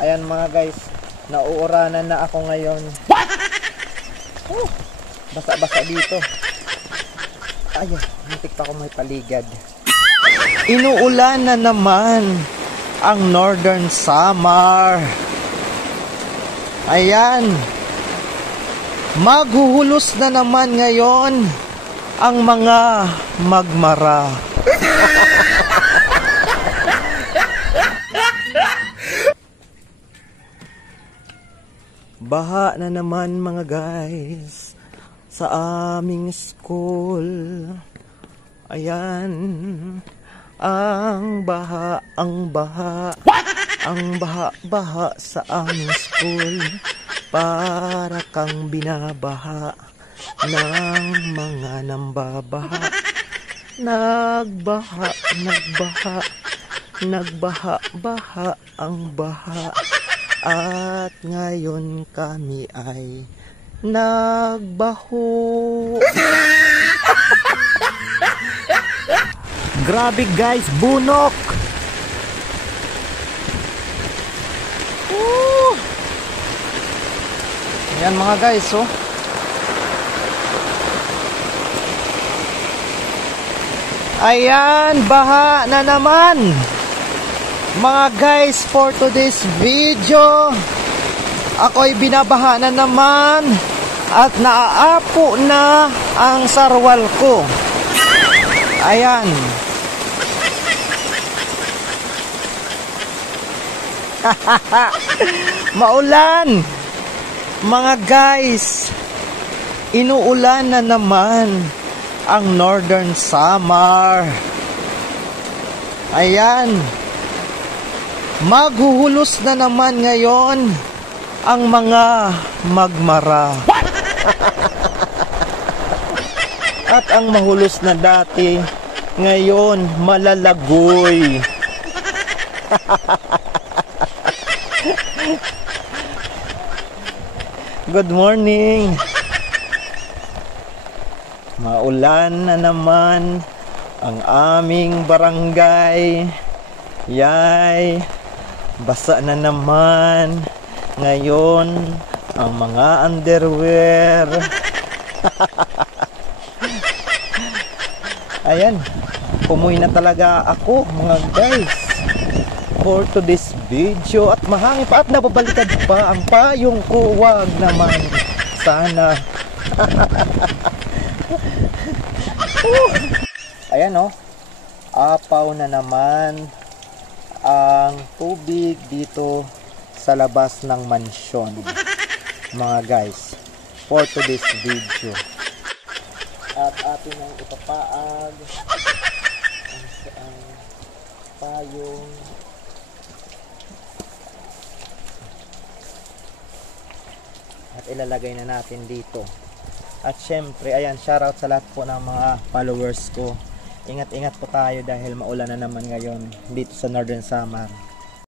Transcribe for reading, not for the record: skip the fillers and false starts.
Ayan mga guys, nauuranan na ako ngayon. Basa-basa dito. Ayan, hintik pa ako may paligad. Inuulan na naman ang Northern Samar. Ayan, maghuhulos na naman ngayon ang mga magmara. Baha na naman mga guys sa aming school. Ayan, ang baha sa aming school. Para kang binabaha ng mga nambabaha. Nagbaha ang baha. At ngayon kami ay nagbaho. Grabe guys, bunok. Ayan mga guys, oh. Ayan, baha na naman. Mga guys, for today's video, ako'y binabaha na naman at naaapo na ang sarwal ko. Ayan. Maulan. Mga guys, inuulan na naman ang Northern Samar. Ayan. Maghuhulos na naman ngayon ang mga magmara. At ang mahulos na dati, ngayon malalagoy. Good morning. Maulan na naman ang aming barangay. Yay, basa na naman ngayon ang mga underwear. Ayan, umuwi na talaga ako mga guys for today's video. At mahangin pa at nababaliktad pa ang payong ko. Wag naman sana. Ayan oh, apaw na naman ang tubig dito sa labas ng mansyon mga guys for today's video. At atin ang ipapaag ang payong. At ilalagay na natin dito. At syempre, ayan, shoutout sa lahat po ng mga followers ko. Ingat-ingat po tayo dahil maulan na naman ngayon dito sa Northern Samar.